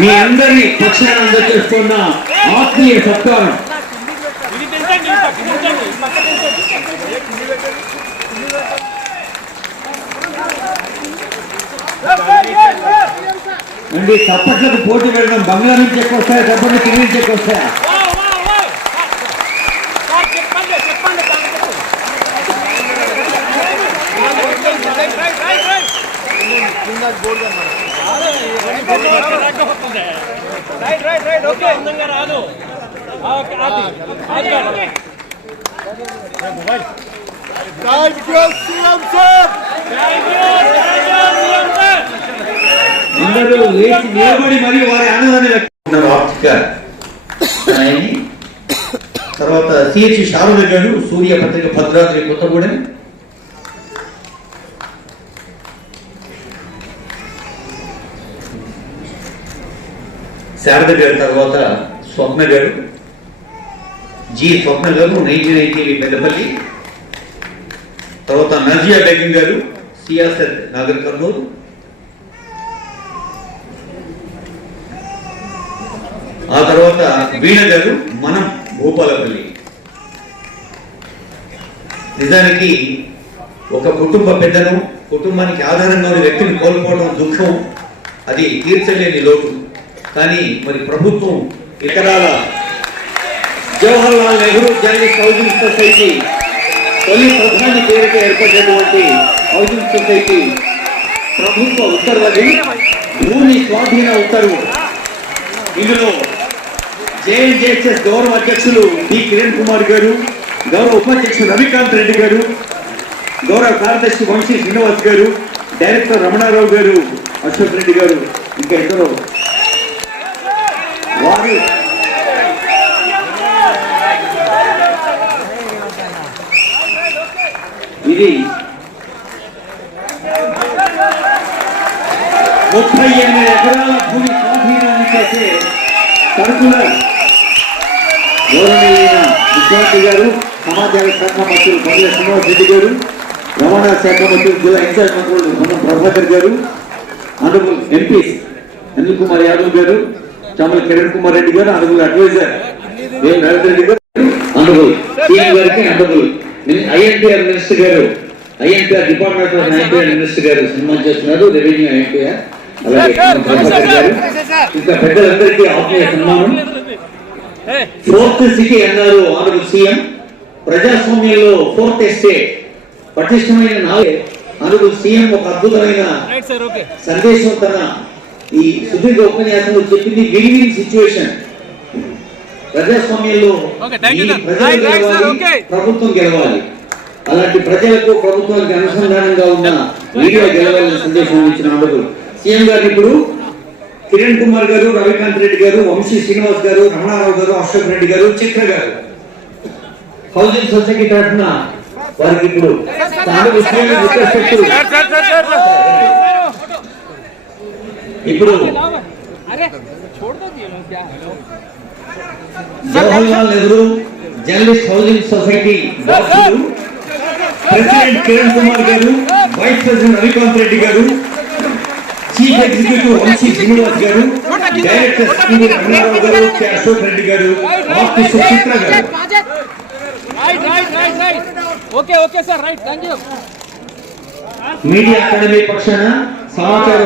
మీ అందరినీ పక్షాన అందజేస్తున్న ఆత్మీయ సత్కారం. అండి చప్పట్లకు పోటీ పెడదాం. బంగ్లా నుంచి ఎక్కువ వస్తాయా, చప్పట్లు కింద నుంచి ఎక్కువ వస్తాయా? అందరూ లేచి నిలబడి మరియు వారి ఆనందాన్ని తర్వాత సిహెచ్ శారద గారు, సూర్య పత్రిక, భద్రాద్రి కొత్తగూడెం. శారద గారు తర్వాత స్వప్న గారు, జి స్వప్న గారు 1990 పెద్దపల్లి. తర్వాత నజియా బేగం గారు, సియాసత్ నాగర్ కర్నూలు. ఆ తర్వాత వీణ గారు, మనం భూపాలపల్లి. నిజానికి ఒక కుటుంబ పెద్దను, కుటుంబానికి ఆధారంగా ఉన్న వ్యక్తిని కోల్పోవడం దుఃఖం, అది తీర్చలేని లోటు. కానీ మరి ప్రభుత్వం ఇతరాల Jawaharlal Nehru journalist housing society తొలి ప్రధాని పేరుతో ఏర్పడినటువంటి హౌసింగ్ సొసైటీ ప్రభుత్వ ఉత్తర్వుది భూమి స్వాధీన ఉత్తర్వు. ఇందులో జేఎన్జేఎస్ఎస్ గౌరవ అధ్యక్షులు డి కిరణ్ కుమార్ గారు, గౌరవ ఉపాధ్యక్షులు రవికాంత్ రెడ్డి గారు, గౌరవ కార్యదర్శి వంశీ శ్రీనివాస్ గారు, డైరెక్టర్ రమణారావు గారు, అశోక్ రెడ్డి గారు, ఇంకా ఇద్దరు వారు ఇది 38 ఎకరాల భూమి స్వాధీనాన్ని చేసే సర్కులర్ గౌరవనీయులైన ముఖ్యమంత్రి గారు, సమాచార శాఖ మంత్రులు పల్లె శ్రీనివాస్ రెడ్డి గారు, రవాణా శాఖ మంత్రులు జిల్లా ఇన్ఛార్జ్ మంత్రులు మొన్న ప్రభాకర్ గారు, ఆనరబుల్ ఎంపీ అనిల్ కుమార్ యాదవ్ గారు, చామల కిరణ్ కుమార్ రెడ్డి గారు, ఆనరబుల్ అడ్వైజర్ రవీంద్ర రెడ్డి గారు, ఆనరబుల్ సీఎం గారికి, ఆనరబుల్ ఐఎన్టీఆర్ మినిస్టర్ గారు, ఐఎన్టీఆర్ డిపార్ట్మెంట్ ఆఫ్ ఐఎన్టీఆర్ మినిస్టర్ గారు సన్మానం చేస్తున్నారు, రెవెన్యూ ఐఎన్టీఆర్. అలాగే ప్రభాకర్ గారు, ఇంకా పెద్దలందరికీ ఆత్మీయ సన్మానం. 4th సిటీ అన్నారు ఆనరబుల్ సీఎం. ప్రజాస్వామ్యంలో 4th ఎస్టేట్ పటిష్టమైన నావే ఆనరబుల్ సీఎం ఒక అద్భుతమైన సందేశం తన ఈ సుదీర్ఘ ఉపన్యాసంలో చెప్పింది. Win win situation. ప్రజాస్వామ్యంలో ప్రభుత్వం గెలవాలి, అలాంటి ప్రజలకు ప్రభుత్వానికి అనుసంధానంగా ఉన్న మీడియా గెలవాలని సందేశం ఇచ్చిన ఆనరబుల్ సీఎం గారు ఇప్పుడు కిరణ్ కుమార్ గారు, రవికాంత్ రెడ్డి గారు, వంశీ శ్రీనివాస్ గారు, రమణారావు గారు, అశోక్ రెడ్డి గారు, చిత్ర గారు హౌసింగ్ సొసైటీ తరఫున వారికి ఇప్పుడు ఇప్పుడు Jawaharlal Nehru journalist housing society president Kiran Kumar గారు, వైస్ ప్రెసిడెంట్ రవికాంత్ రెడ్డి గారు, చీఫ్ ఎగ్జిక్యూటివ్ వంశీ శ్రీనివాస్ గారు, డైరెక్టర్ రమణారావు గారు, అశోక్ రెడ్డి గారు, ఆర్టిస్ట్ చిత్ర గారు. మీడియా అకాడమీ పక్షాన సమాచార